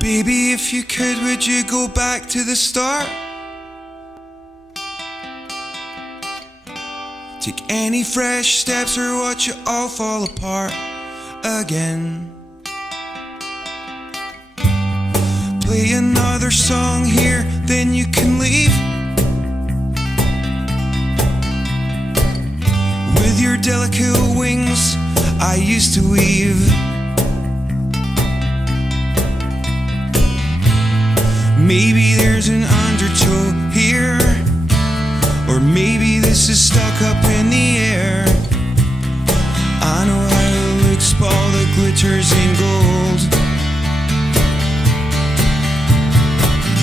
Baby, if you could, would you go back to the start? Take any fresh steps or watch it all fall apart again. Play another song here, then you can leave. With your delicate wings, I used to weave. Maybe there's an undertow here, or maybe this is stuck up in the air. I know how it looks, all that glitters in gold.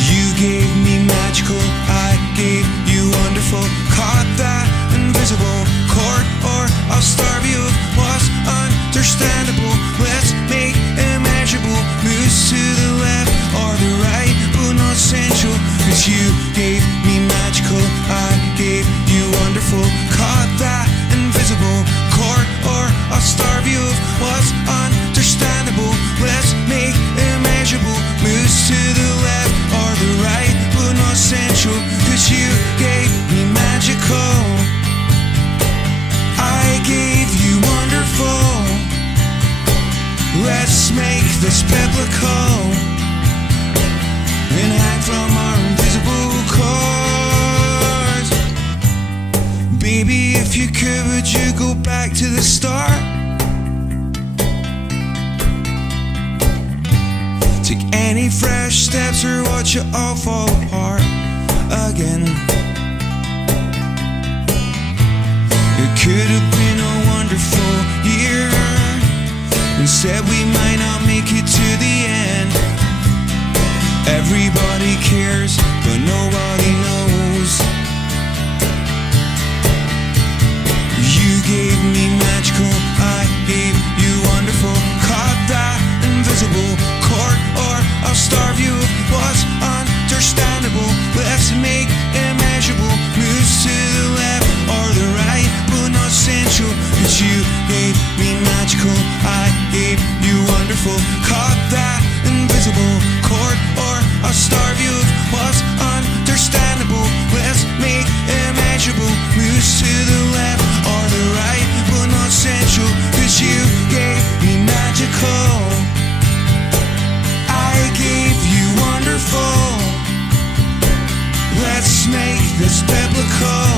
You gave me magical, I gave you wonderful. Caught that invisible chord, or I'll starve you of what's understandable. Let's make immeasurable moves to the left or the right, but not essential. Cause you gave me magical, I gave you wonderful. Caught that invisible chord, or I'll starve you of what's understandable. Let's make immeasurable moves to the left or the right, but not essential. Cause you gave me magical, I gave you wonderful. Let's make this biblical and hang from our invisible cords. Baby, if you could, would you go back to the start? Take any fresh steps or watch it all fall apart again. It could have been a wonderful year. Instead we might not make it to the end. Everybody cares, but nobody knows. You gave me magical, I gave you wonderful. Caught that invisible chord, or I'll starve you of what's understandable. Let's make immeasurable moves to the left or the right, but not essential. Cause you gave me magical, I gave you wonderful. Caught that invisible chord, or I'll starve you of what's understandable. Let's make immeasurable moves to the left or the right, but not essential. Cause you gave me magical, I gave you wonderful. Let's make this biblical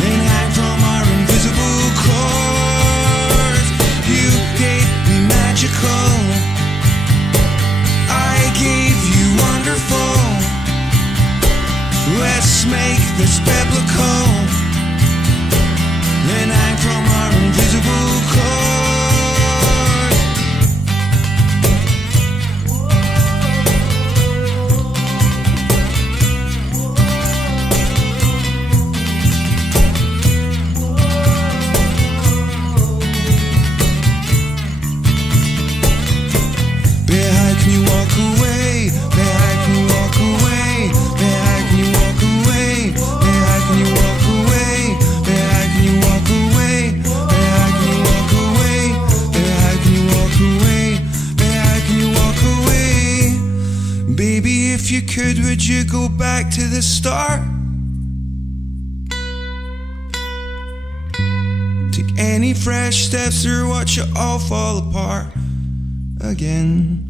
and hang from our invisible cords. You gave me magical, I gave you wonderful. Let's make this biblical and hang from our invisible cords. Can you walk away? Can you walk away? Can you walk away? Can you walk away? Can you walk away? Can you walk away? Can you walk away? Can you walk away? Baby, if you could, would you go back to the start? Take any fresh steps or watch it all fall apart again.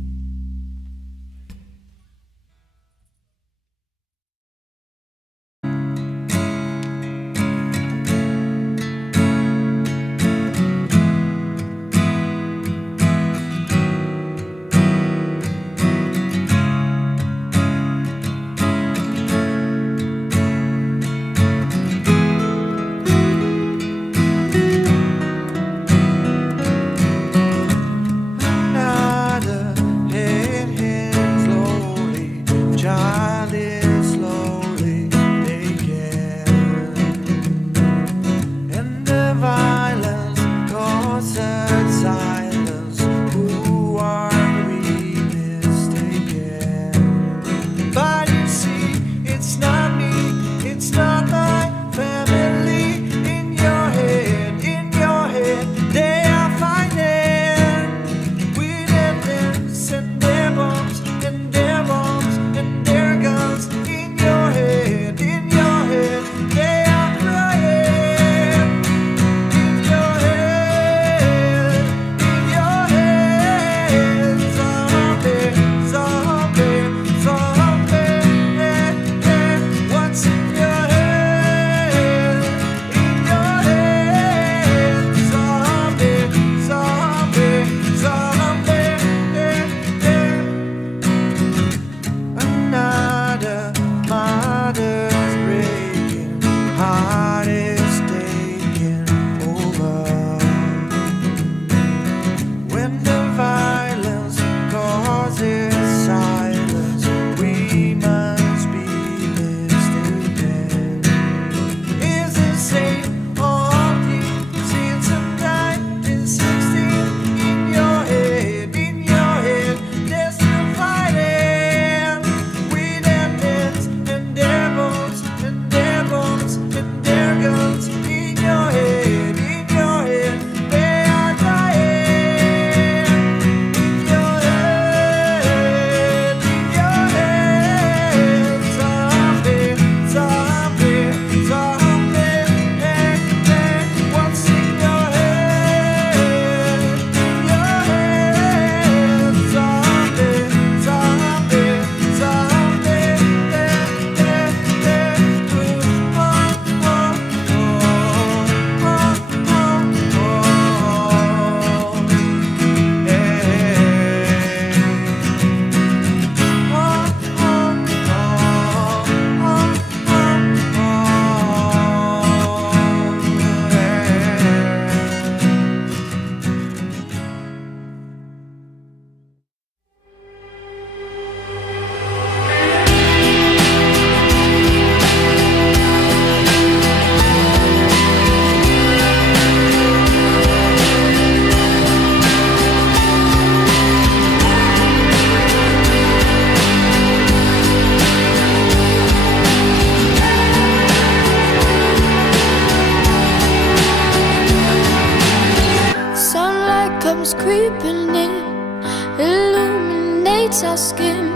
lights our skin.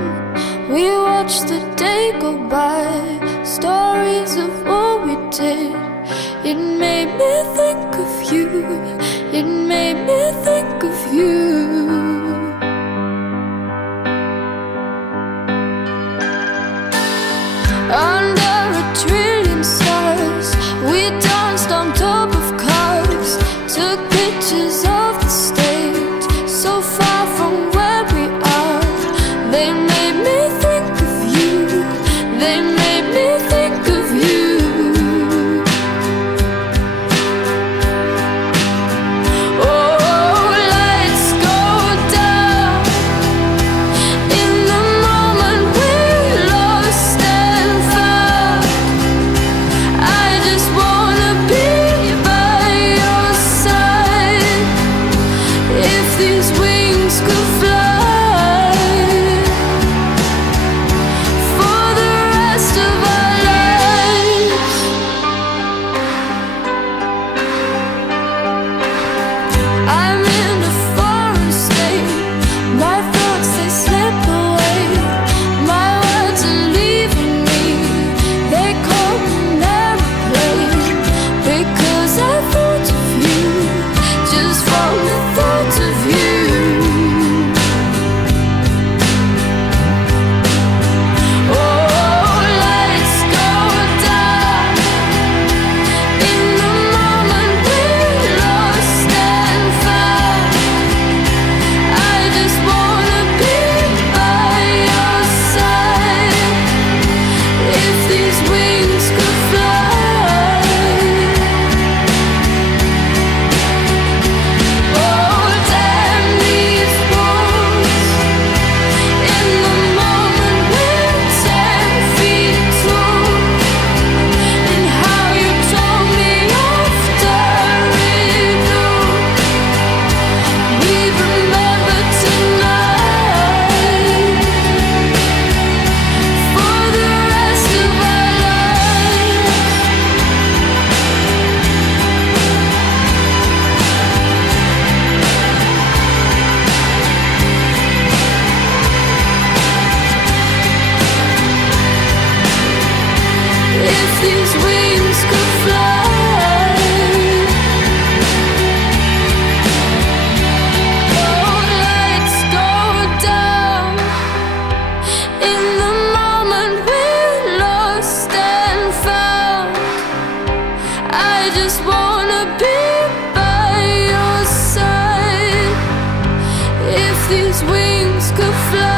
We watch the day go by, stories of what we did. It made me think of you, it made me think of you. Under a trillion stars, we danced on top of cars, took pictures of the stage, so far from where we are. They made me think of you, they made me think of you. Oh, lights go down in the moment we're lost and found. I just wanna be by your side. If these wings could fly for the rest of our lives. I'm in a foreign state, my thoughts they slip away, my words are leaving me, they call an airplane, because I thought of you, just from the thought of you. Oh, lights go down in the moment we're lost and found. I just wanna be by your side. If these wings could fly. Oh, damn these walls. In the moment we're 10 feet tall. And how you told me after it all. We remember tonight for the rest of our lives. If these wings could fly. Oh, lights go down in the moment we're lost and found. I just wanna be by your side. If these wings could fly.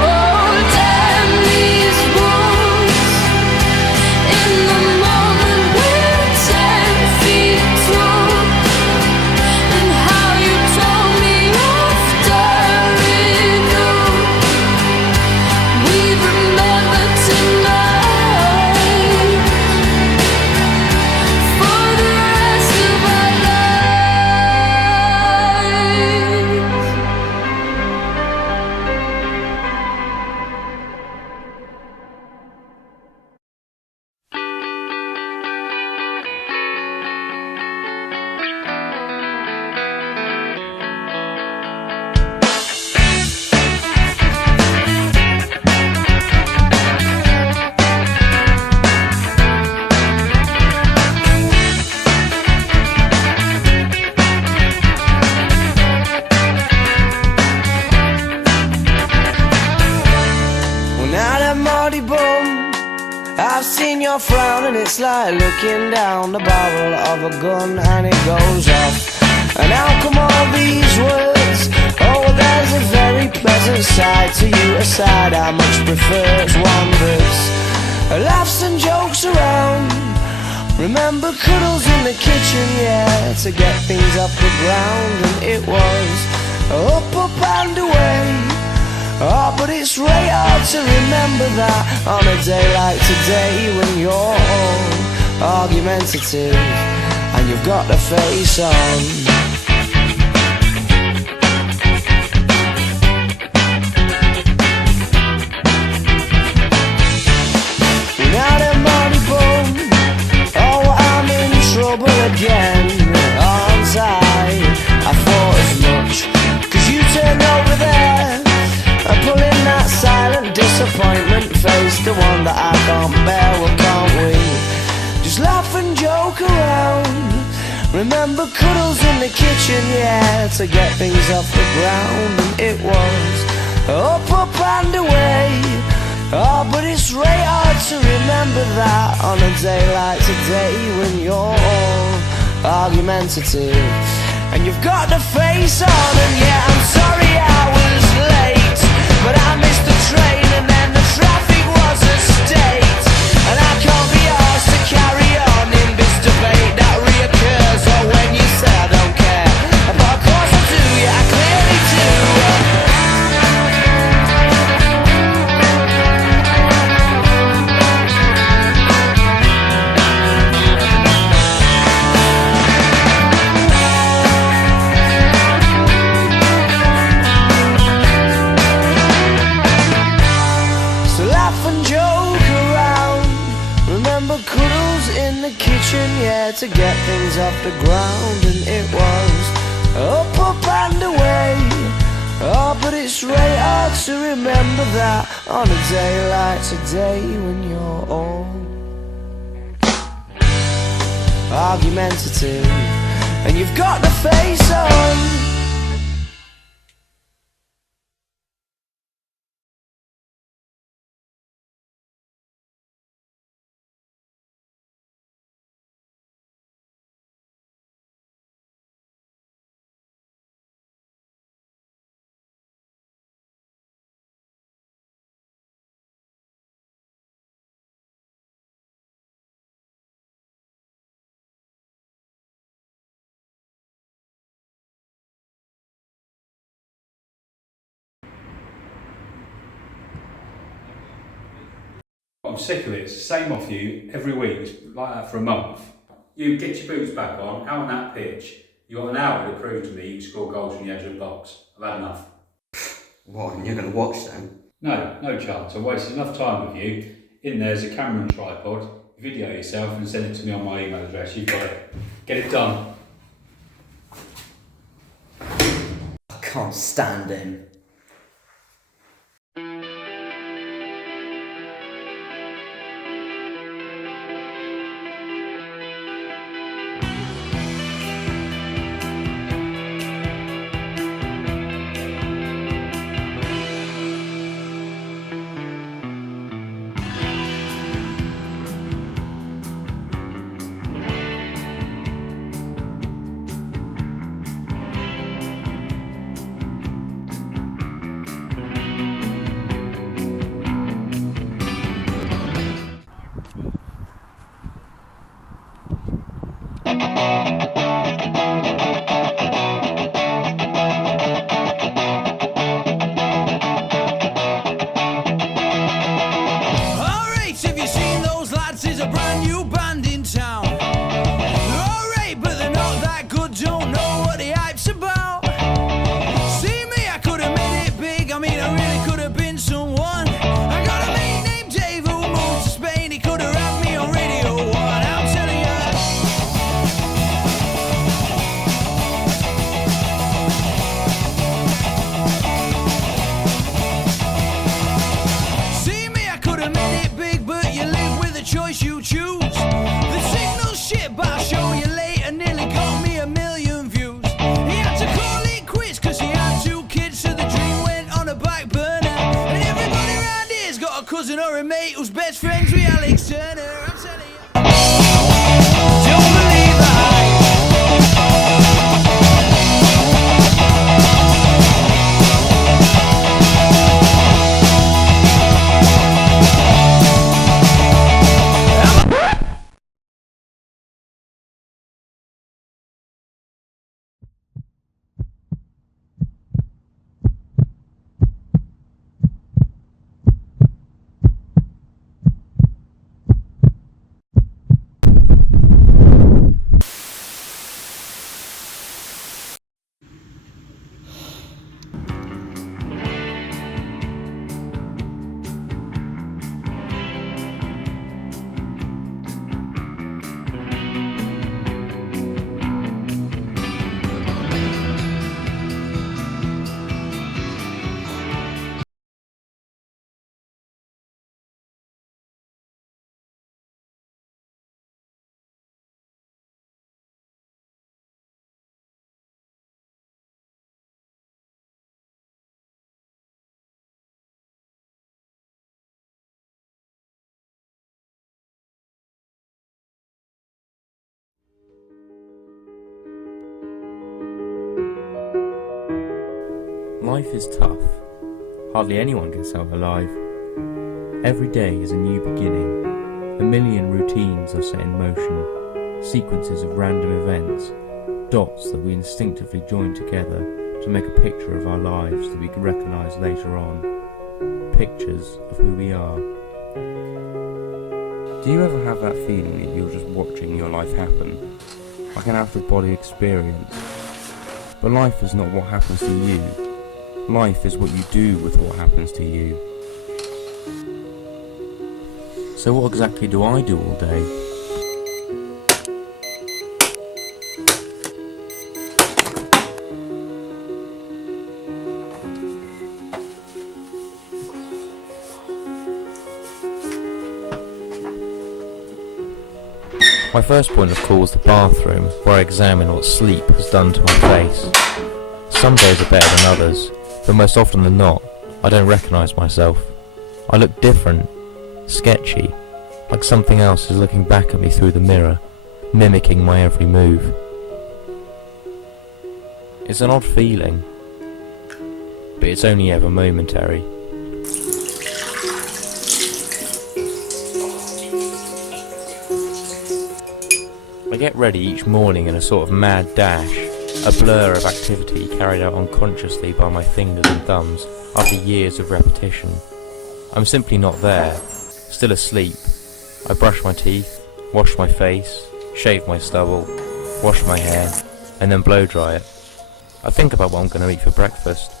Oh, damn these walls. In the moment we're 10 feet tall. And how you told me after it all. We remember tonight for the rest of our lives. Well, now that Marty Bum, I've seen your frown, and it's like looking down the barrel of a gun and it goes off. And how come all these words? Oh, there's a very pleasant side to you, a side I much prefer. It's one that's laughs and jokes around. Remember cuddles in the kitchen, yeah, to get things off the ground. And it was up, up and away. Oh, but it's really hard to remember that on a day like today, when you're all argumentative and you've got the face on. Now that money boom, oh, I'm in trouble again, aren't I? can't bear, well can't we just laugh and joke around? Remember cuddles in the kitchen, yeah, to get things off the ground. And it was up, up and away. Oh, but it's really hard to remember that on a day like today, when you're all argumentative and you've got the face on. And yeah, I'm sorry I was late, but I missed the train and then the traffic was a state. And I can't be asked to carry on in this debate that reoccurs. Or when you say I don't care, but of course I do, yeah, I clearly do. Yeah, to get things off the ground. And it was up, up and away. Oh, but it's really hard to remember that on a day like today, when you're all argumentative and you've got the face on. I'm sick of it. It's the same off you every week. It's like that for a month. You get your boots back on, out on that pitch. You've got an hour to prove to me you can score goals from the edge of the box. I've had enough. What, and you're going to watch them? No chance. I wasted enough time with you. In there's a camera and tripod. Video yourself and send it to me on my email address. You've got it. Get it done. I can't stand him. cousin or a mate who's best friends with Alex Turner. I'm telling you. Don't believe the hype. Life is tough. Hardly anyone gets out alive. Every day is a new beginning. A million routines are set in motion, sequences of random events, dots that we instinctively join together to make a picture of our lives that we can recognise later on. Pictures of who we are. Do you ever have that feeling that you're just watching your life happen? Like an out-of-body experience? But life is not what happens to you. Life is what you do with what happens to you. So what exactly do I do all day? My first point of call is the bathroom, where I examine what sleep has done to my face. Some days are better than others, but most often than not, I don't recognise myself. I look different, sketchy, like something else is looking back at me through the mirror, mimicking my every move. It's an odd feeling, but it's only ever momentary. I get ready each morning in a sort of mad dash, a blur of activity carried out unconsciously by my fingers and thumbs after years of repetition. I'm simply not there, still asleep. I brush my teeth, wash my face, shave my stubble, wash my hair, and then blow dry it. I think about what I'm going to eat for breakfast,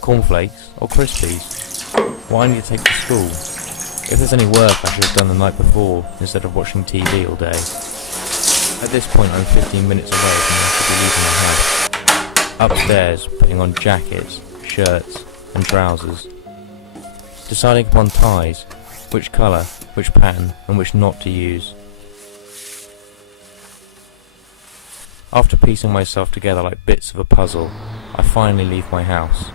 cornflakes or Crispies, what I need to take to school, if there's any work I should have done the night before instead of watching TV all day. At this point I'm 15 minutes away from where I should be leaving my house. Upstairs, putting on jackets, shirts and trousers. Deciding upon ties, which colour, which pattern and which knot to use. After piecing myself together like bits of a puzzle, I finally leave my house.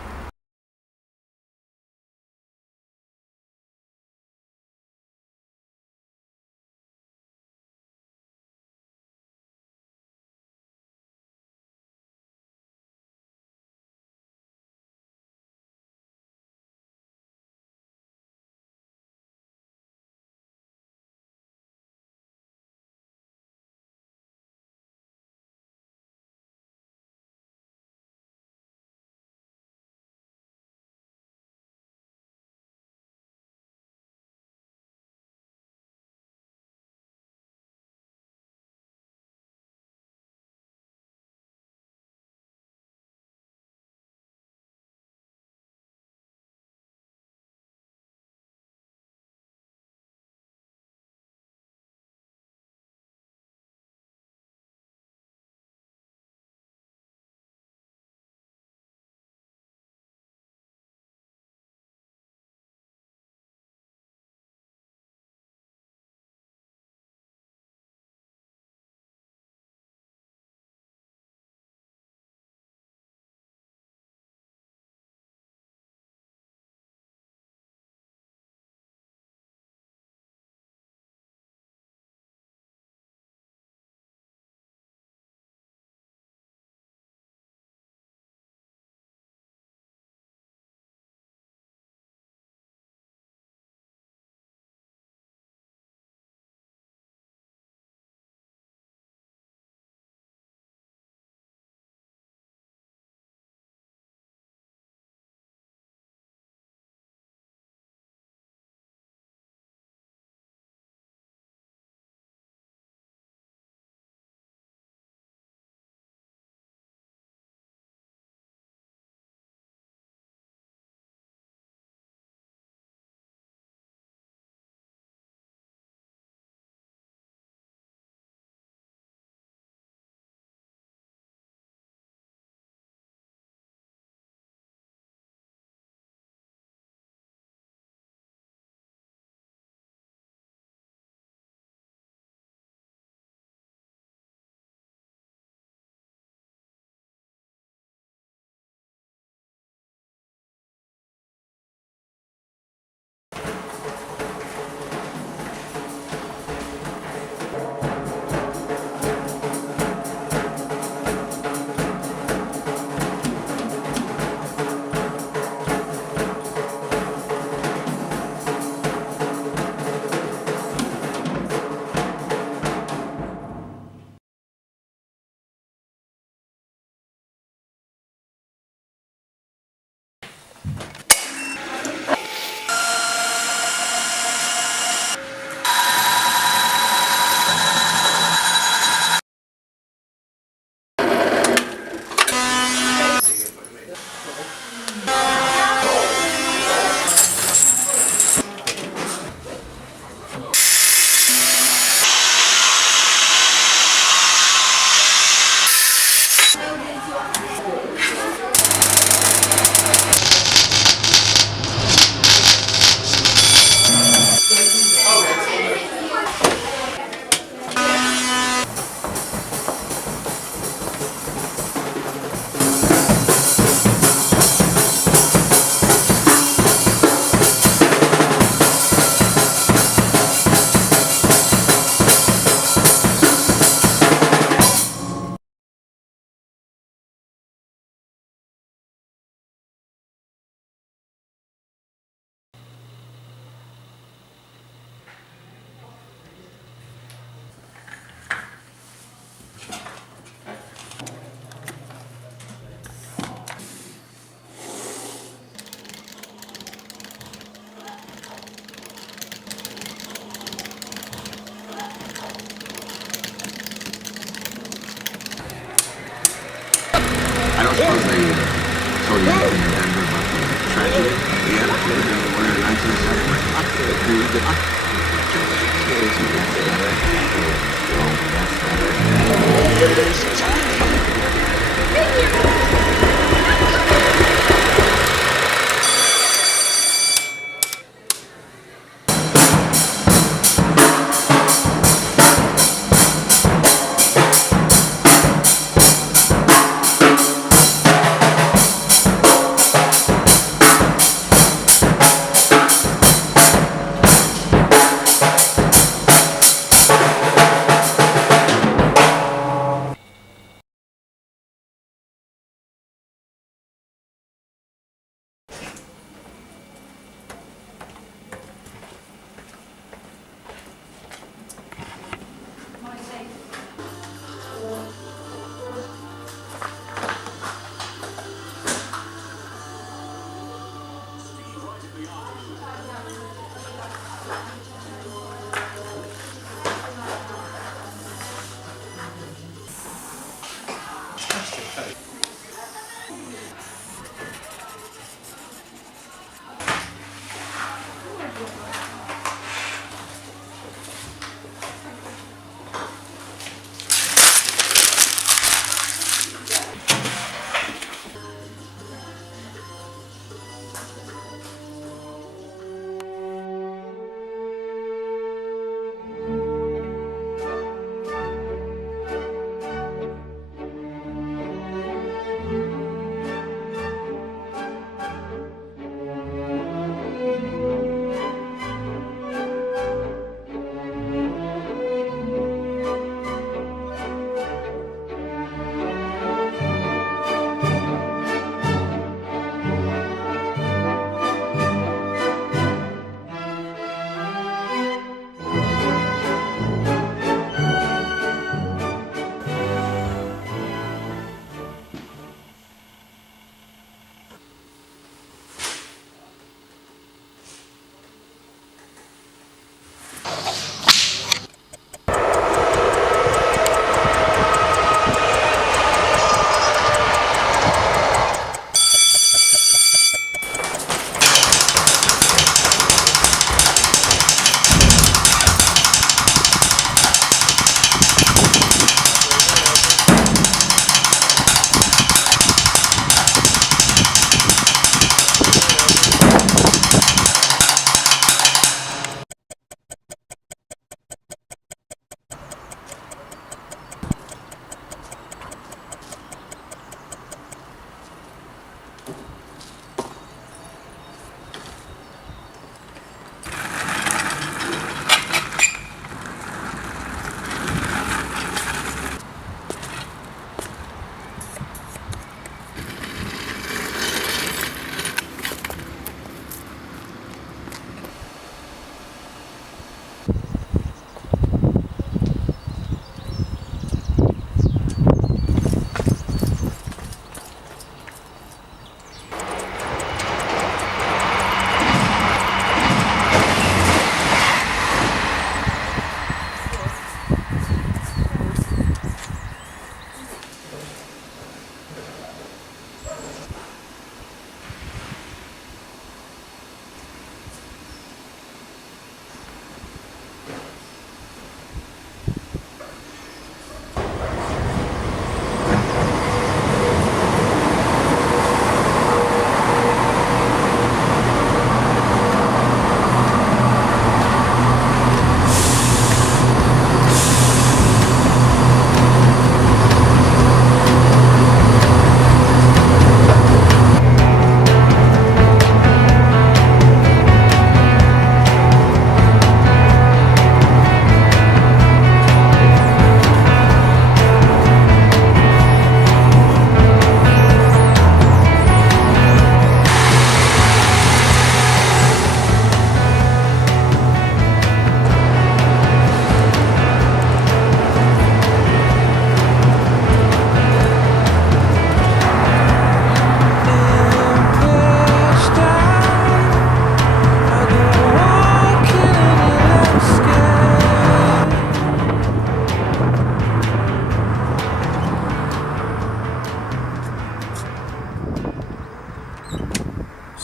I don't suppose they told you anything in Denver about the tragedy? Yeah, it was in the winter of 1977.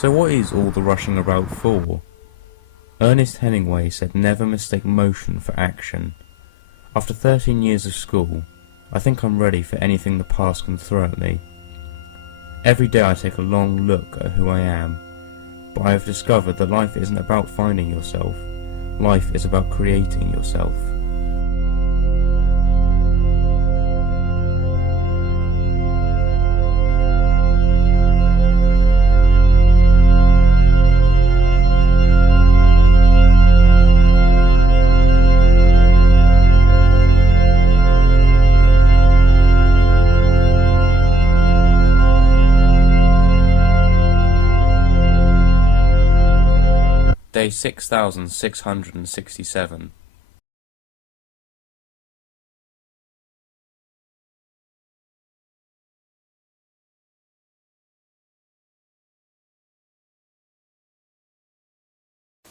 So what is all the rushing about for? Ernest Hemingway said never mistake motion for action. After 13 years of school, I think I'm ready for anything the past can throw at me. Every day I take a long look at who I am, but I have discovered that life isn't about finding yourself. Life is about creating yourself. Day 6667.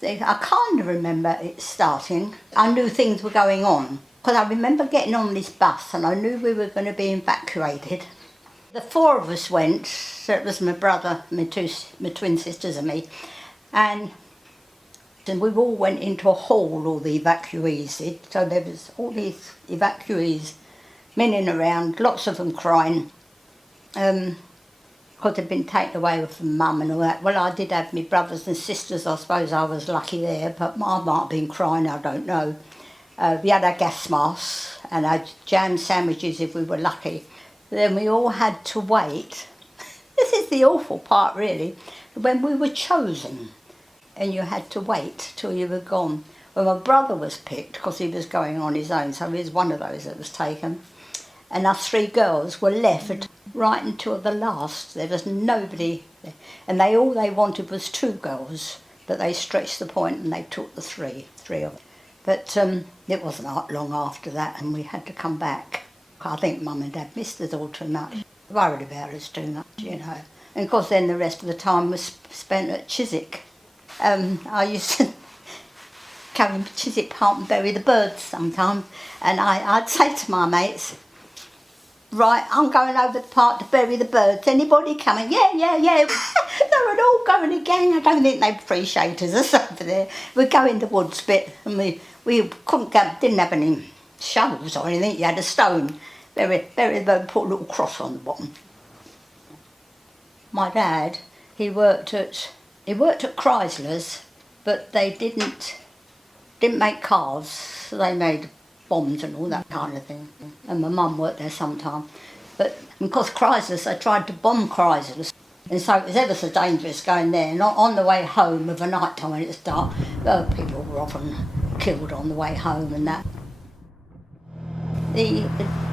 I kind of remember it starting. I knew things were going on because I remember getting on this bus and I knew we were going to be evacuated. The four of us went, so it was my brother, my twin sisters and me, and we all went into a hall, all the evacuees. So there was all these evacuees milling around, lots of them crying, because they'd been taken away from mum and all that. Well, I did have my brothers and sisters, I suppose I was lucky there, but I might have been crying, I don't know. We had our gas masks and our jam sandwiches if we were lucky. Then we all had to wait. This is the awful part really, when we were chosen. And you had to wait till you were gone. Well, my brother was picked because he was going on his own, so he was one of those that was taken. And us three girls were left right until the last. There was nobody there. And all they wanted was two girls, but they stretched the point and they took the three of them. But it wasn't long after that and we had to come back. I think Mum and Dad missed us all too much, worried about us too much, you know. And of course then the rest of the time was spent at Chiswick. I used to go into Chiswick Park and bury the birds sometimes, and I'd say to my mates, right, I'm going over the park to bury the birds, anybody coming? Yeah. They were all going again. I don't think they appreciated us over there. We'd go in the woods bit and we couldn't go, didn't have any shovels or anything, you had a stone, bury the bird, put a little cross on the bottom. My dad, he worked at Chrysler's, but they didn't make cars, so they made bombs and all that kind of thing. And my mum worked there sometime. But because Chrysler's, they tried to bomb Chrysler's, and so it was ever so dangerous going there. And on the way home of a night time when it was dark, people were often killed on the way home and that. The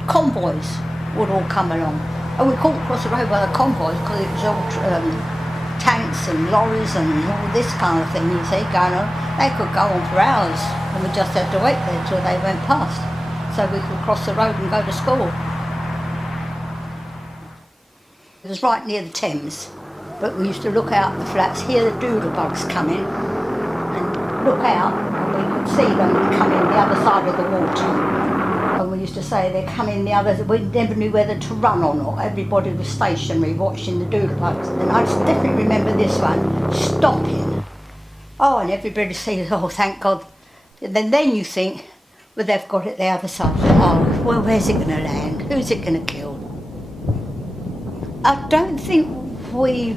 convoys would all come along, and we couldn't cross the road by the convoys because it was all tanks and lorries and all this kind of thing, you see, going on. They could go on for hours and we just had to wait there till they went past so we could cross the road and go to school. It was right near the Thames, but we used to look out the flats, hear the doodlebugs coming and look out and we could see them coming the other side of the water. And we used to say they're coming the other, we never knew whether to run or not. Everybody was stationary watching the doodlebugs. And I just definitely remember this one, stopping. Oh, and everybody says, oh, thank God. And then you think, well, they've got it the other side. Oh, well, where's it going to land? Who's it going to kill? I don't think we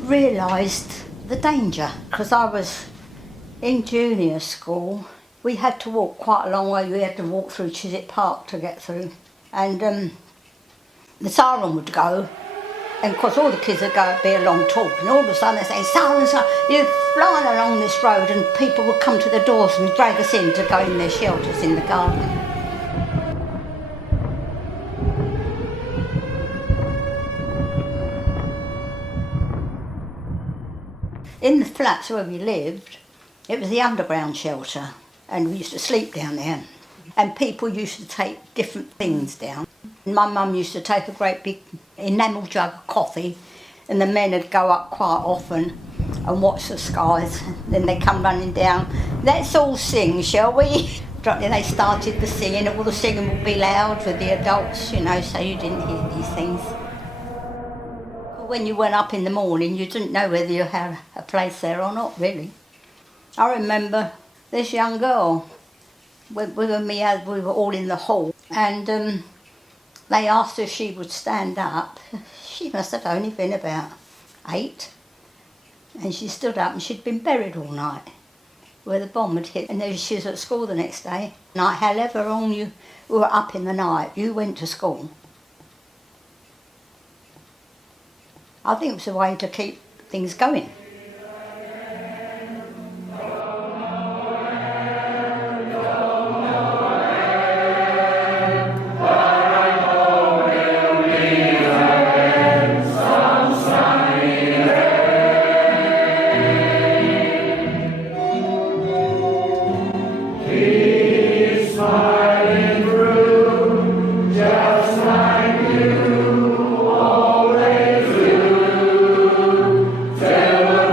realised the danger, because I was in junior school. We had to walk quite a long way. We had to walk through Chiswick Park to get through. And the siren would go, and of course all the kids would go be along talking. And all of a sudden they'd say, siren, you're flying along this road, and people would come to the doors and drag us in to go in their shelters in the garden. In the flats where we lived, it was the underground shelter. And we used to sleep down there. And people used to take different things down. And my mum used to take a great big enamel jug of coffee, and the men would go up quite often and watch the skies. Then they'd come running down. Let's all sing, shall we? They started the singing, and all the singing would be loud with the adults, you know, so you didn't hear these things. when you went up in the morning, you didn't know whether you had a place there or not, really. I remember this young girl, when we were all in the hall, and they asked her if she would stand up. She must have only been about 8, and she stood up, and she'd been buried all night where the bomb had hit, and then she was at school the next day. Like, however long you were up in the night, you went to school. I think it was a way to keep things going. There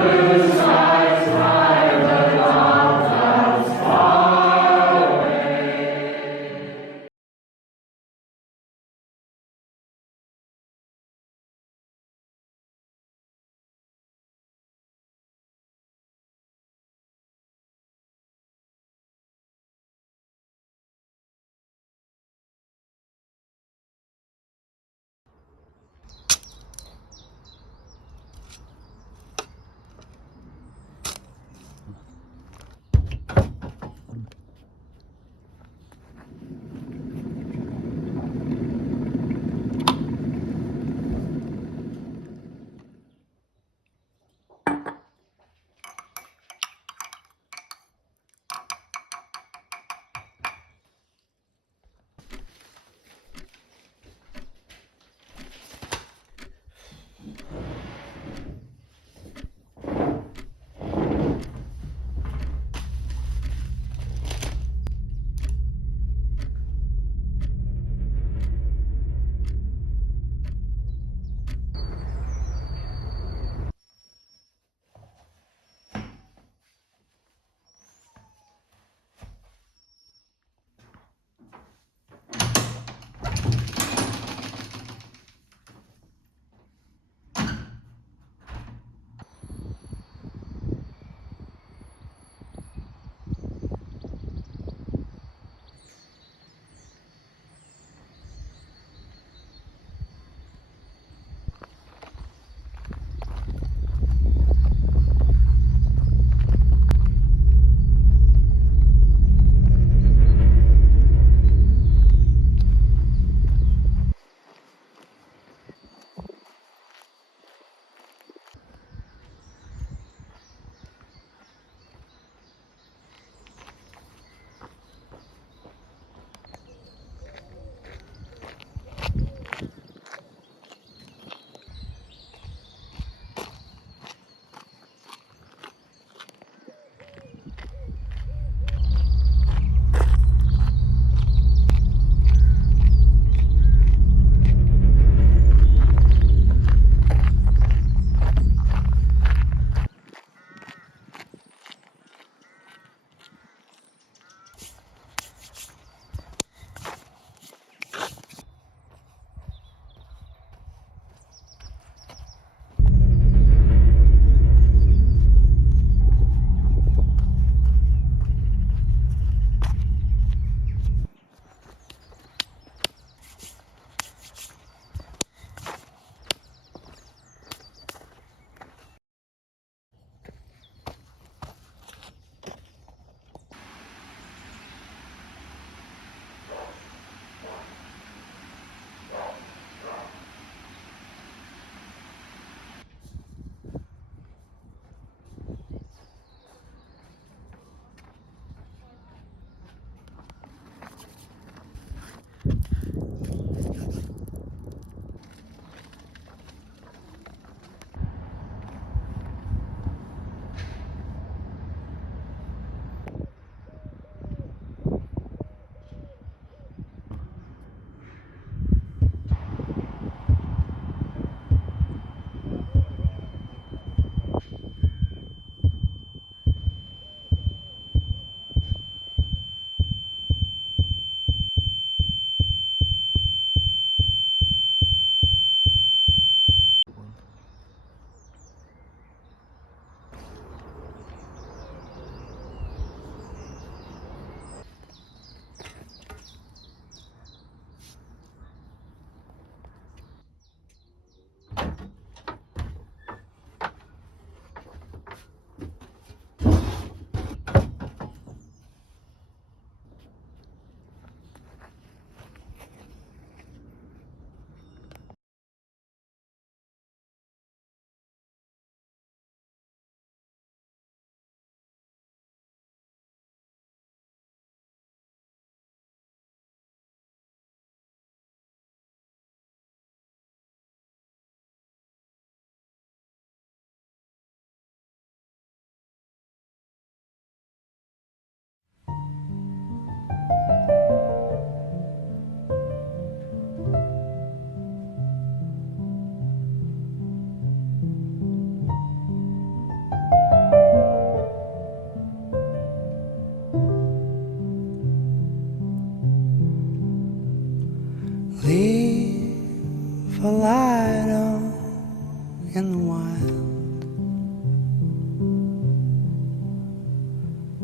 in the wild.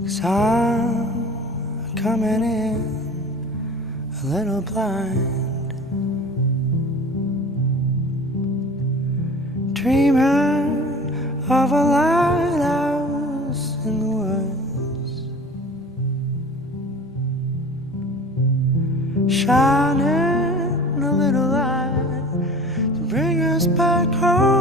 'Cause I'm coming in a little blind, dreaming of a lighthouse in the woods, shining a little light to bring us back home.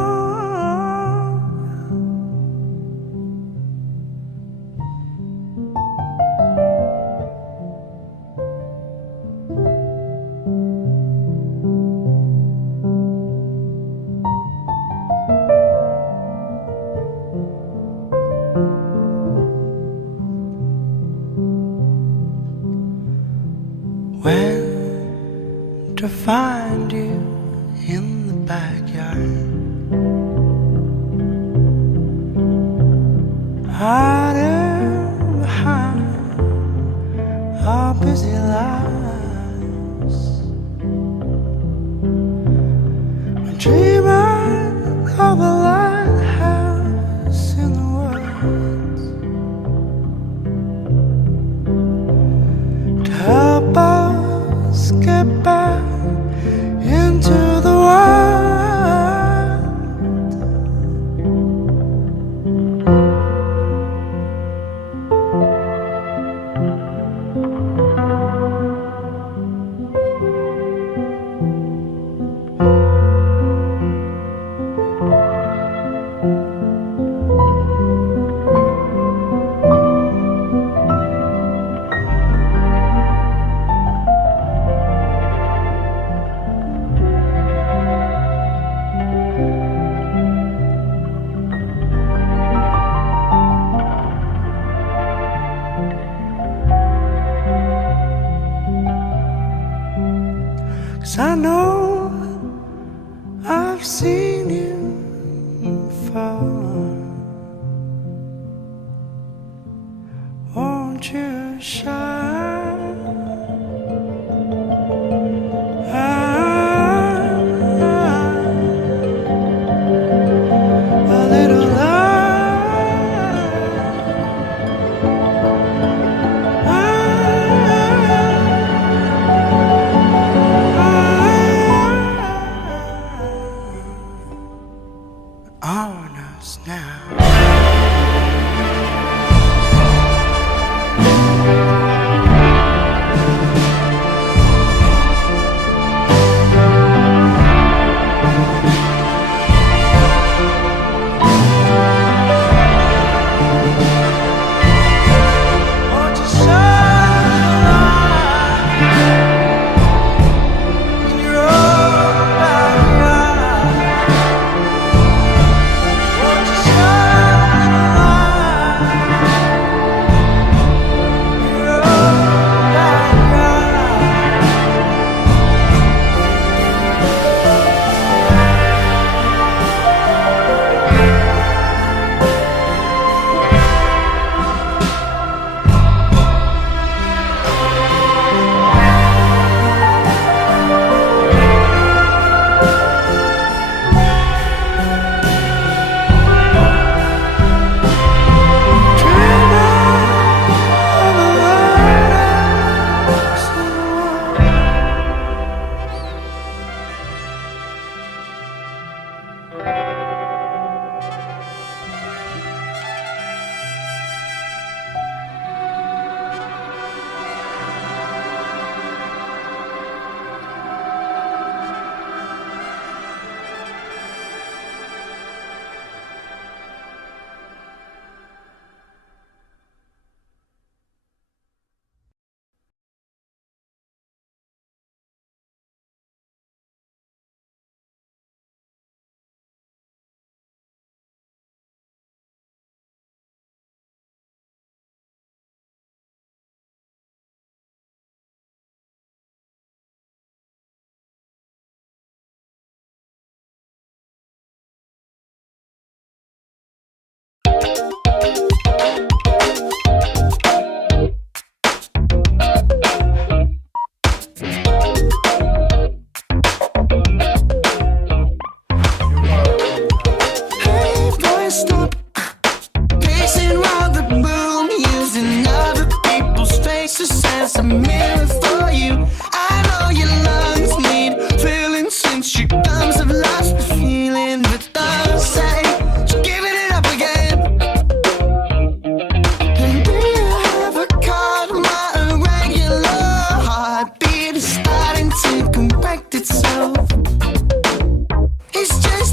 When to find you in the backyard, hiding behind our busy lives. We're dreaming of a lighthouse in the woods to help us get back into the world. Cause I know I've seen you before. Won't you shine a little on us now.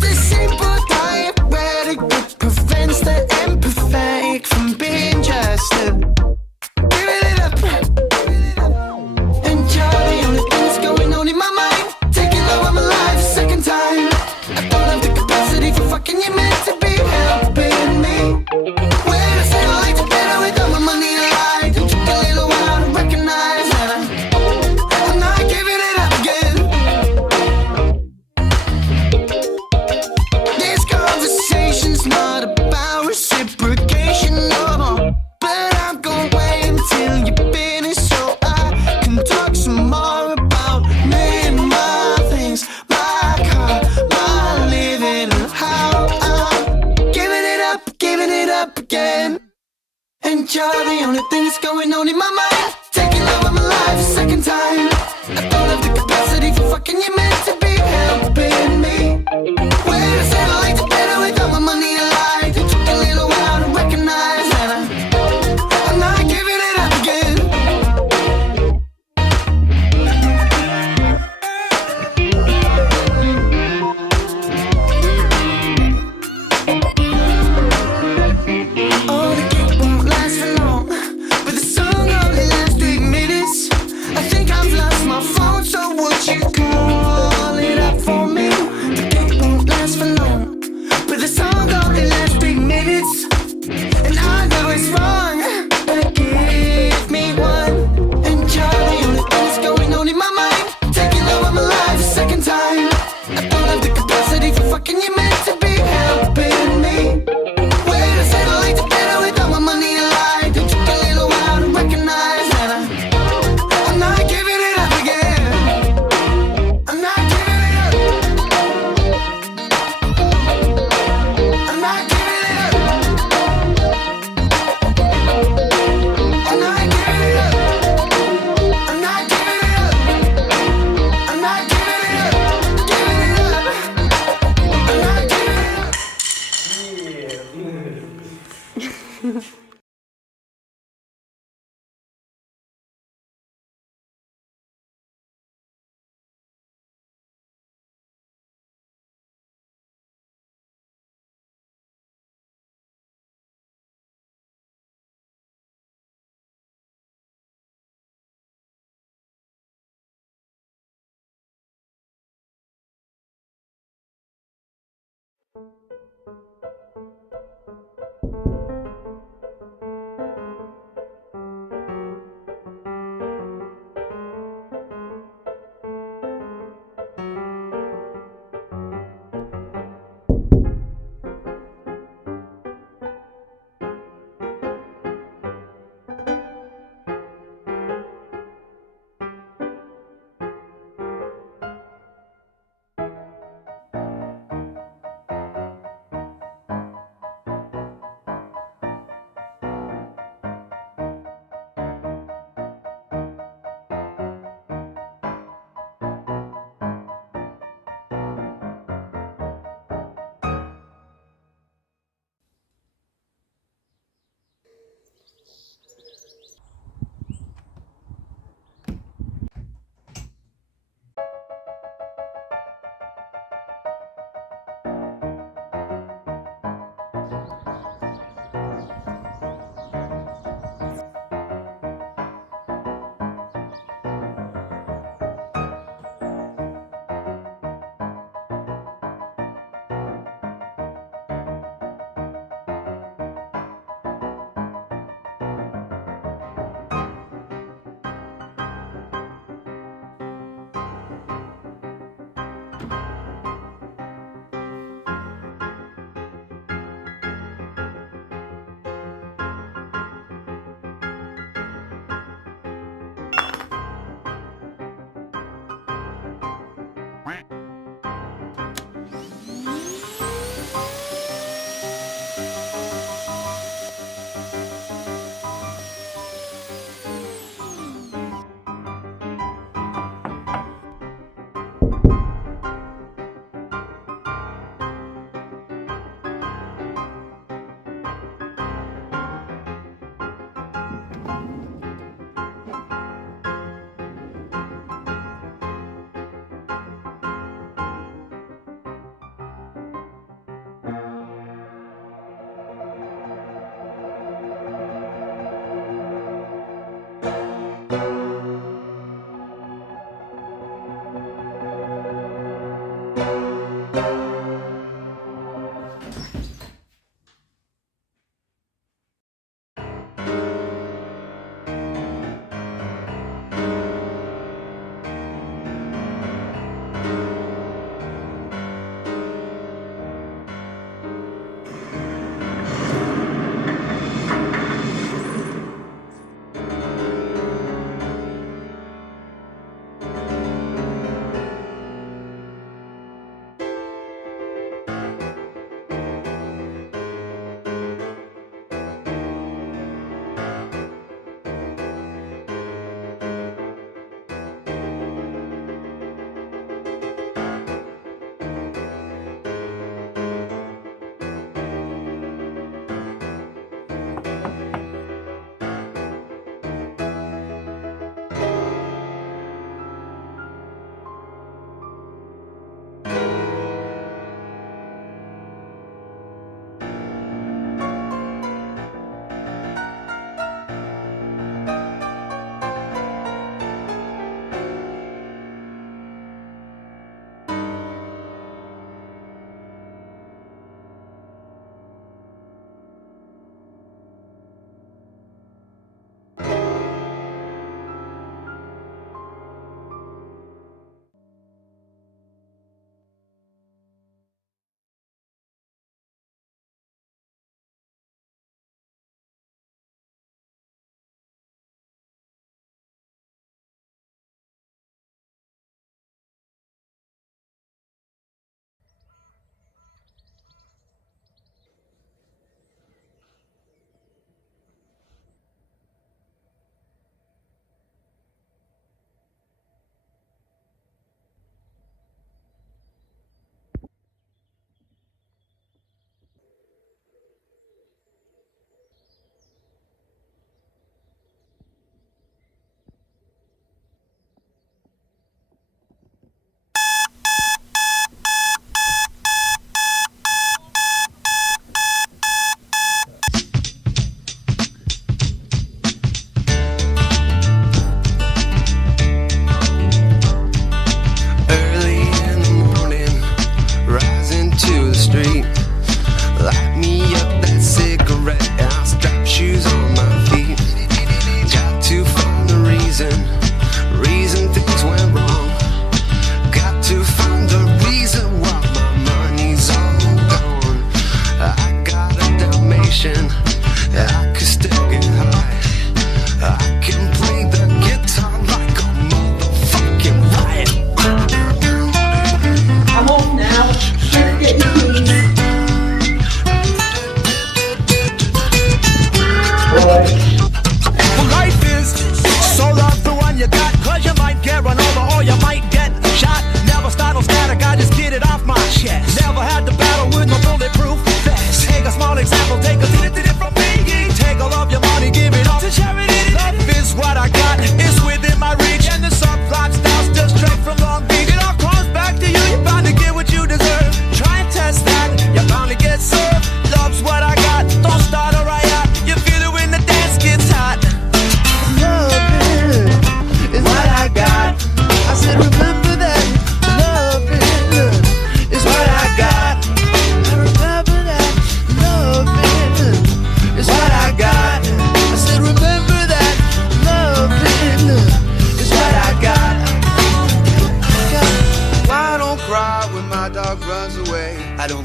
a simple diuretic prevents the imperfect from being just a. Give it up. And you're the only thing that's going on in my mind. Taking over my life a second time. I don't have the capacity for fucking you meant to be helping me. When I said I like to better without my money alive, it took a little while to recognize that I'm not giving it up again. This conversation's not about reciprocation no more, but I'm gonna wait until you finish so I can talk some more about me and my things, my car, my living, and how I'm giving it up again. And you're the only thing that's going on in my mind. Taking over my life a second time. I don't have the capacity for fucking you meant to be helping me. When I said I like to better without my money alive, it took a little while to recognize that I'm not giving it up again. Oh, the gig won't last for long, but the song only lasts 3 minutes. I think I've lost my phone, so would you call it up for me? The gig won't last for long, but the song only lasts 3 minutes. And I know it's wrong, but give me one. And you're the only thing that's going on in my mind. Taking over my life a second time. I don't have the capacity for fucking you meant to be helping me. When I said I like to better without my money alive, it took a little while to recognize that I'm not giving it up again. I'm not giving it up. I'm not giving it up. I'm not giving it up. I'm not giving it up. I'm not giving it up. Giving it up. I'm not giving it up.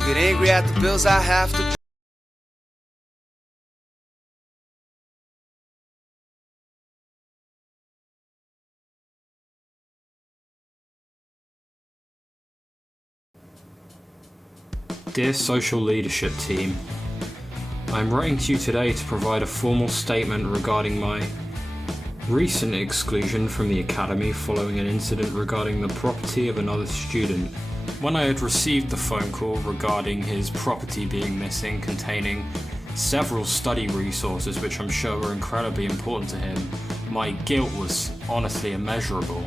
get angry at the bills I have to. Dear Social Leadership Team, I'm writing to you today to provide a formal statement regarding my recent exclusion from the Academy following an incident regarding the property of another student. When I had received the phone call regarding his property being missing, containing several study resources which I'm sure were incredibly important to him, my guilt was honestly immeasurable.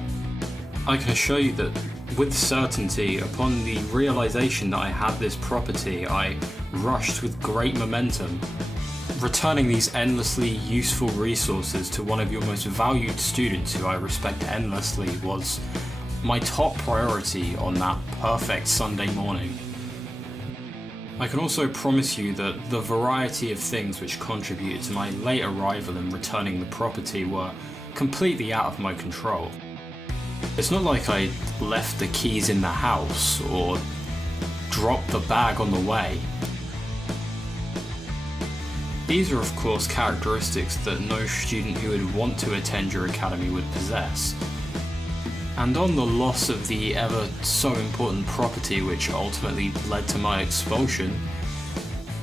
I can assure you that with certainty, upon the realization that I had this property, I rushed with great momentum. Returning these endlessly useful resources to one of your most valued students who I respect endlessly was my top priority on that perfect Sunday morning. I can also promise you that the variety of things which contributed to my late arrival and returning the property were completely out of my control. It's not like I left the keys in the house or dropped the bag on the way. These are of course characteristics that no student who would want to attend your academy would possess. And on the loss of the ever so important property which ultimately led to my expulsion,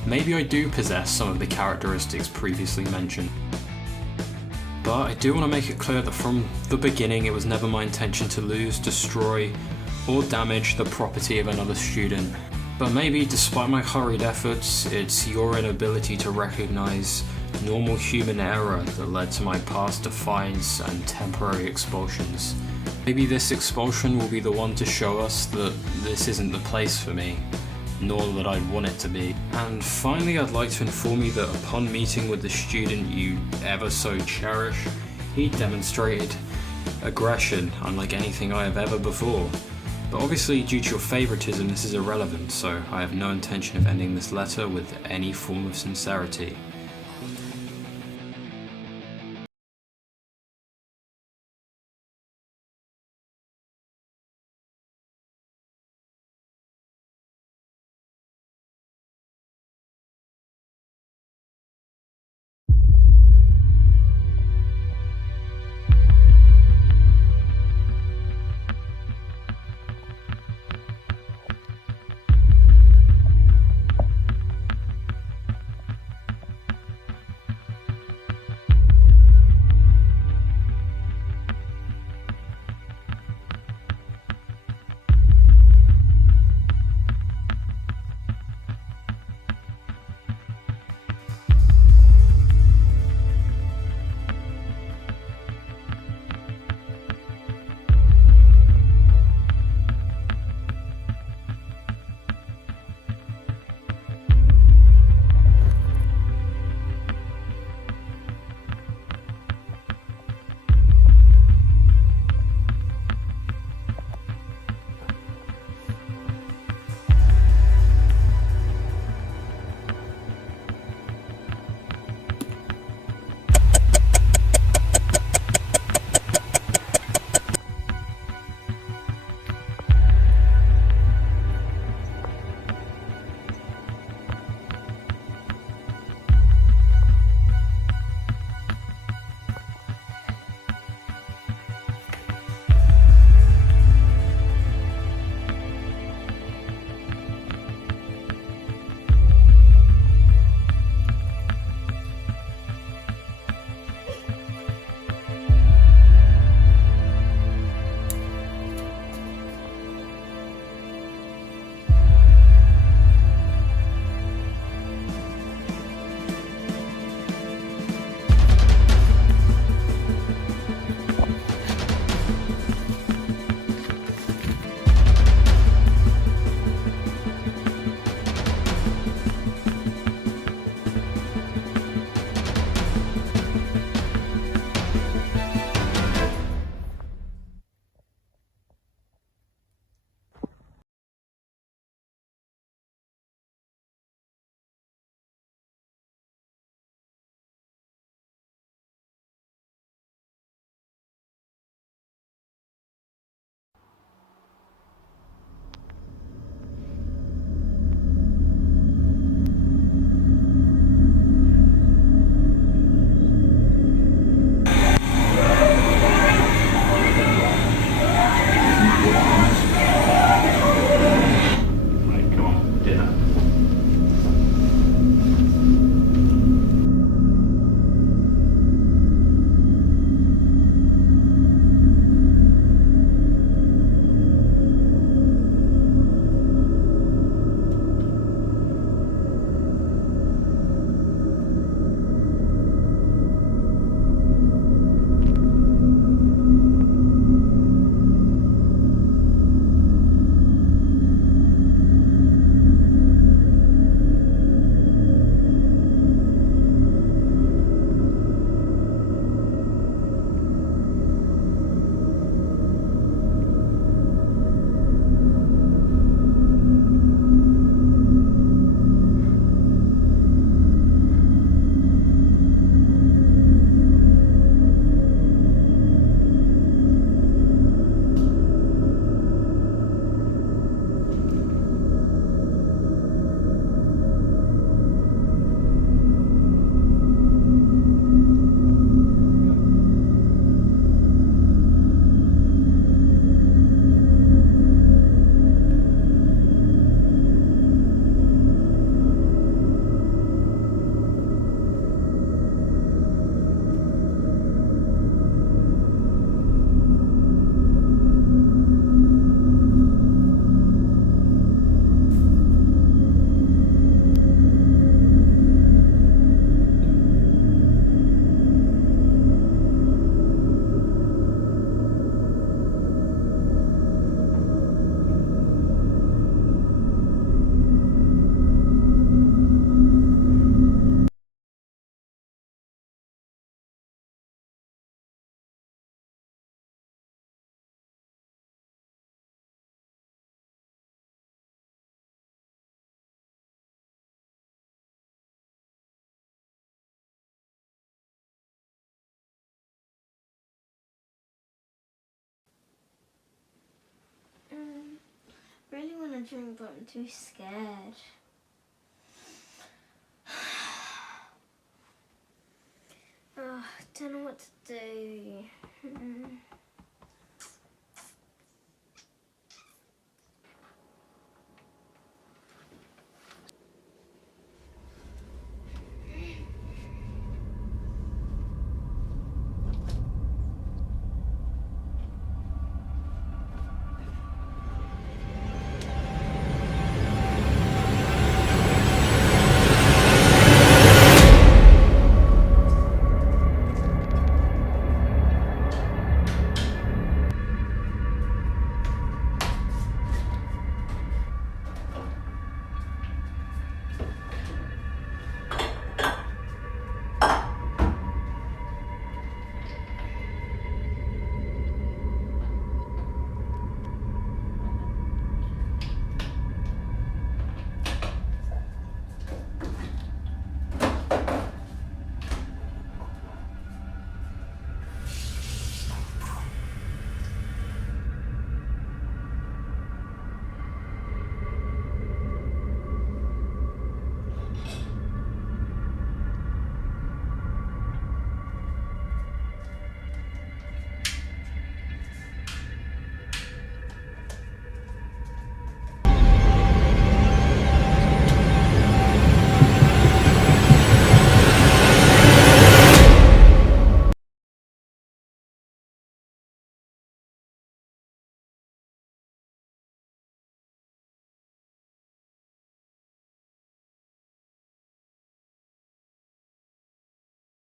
maybe I do possess some of the characteristics previously mentioned. But I do want to make it clear that from the beginning it was never my intention to lose, destroy, or damage the property of another student. But maybe despite my hurried efforts, it's your inability to recognize normal human error that led to my past defiance and temporary expulsions. Maybe this expulsion will be the one to show us that this isn't the place for me, nor that I'd want it to be. And finally, I'd like to inform you that upon meeting with the student you ever so cherish, he demonstrated aggression unlike anything I have ever before. But obviously, due to your favoritism, this is irrelevant, so I have no intention of ending this letter with any form of sincerity. really want to drink, but I'm too scared. Oh, I don't know what to do.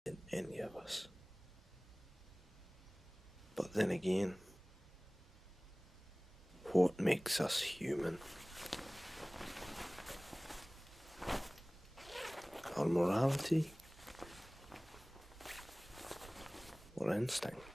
In any of us. But then again, what makes us human? Our morality or instinct?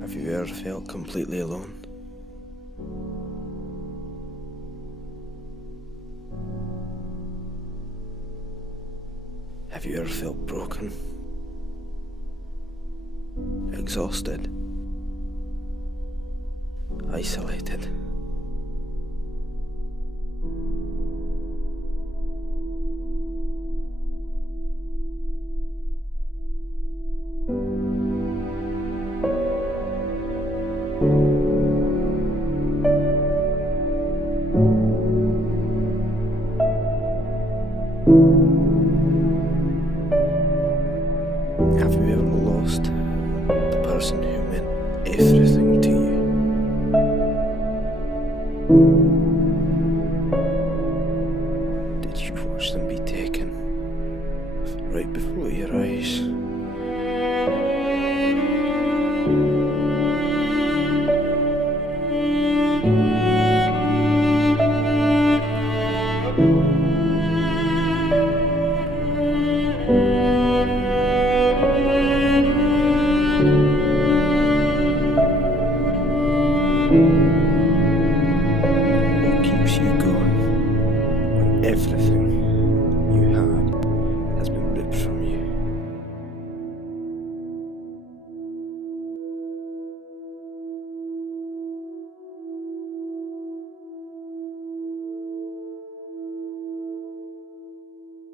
Have you ever felt completely alone? Have you ever felt broken? Exhausted? Isolated? Have you ever lost the person who meant everything to you? Did you watch them be taken right before your eyes?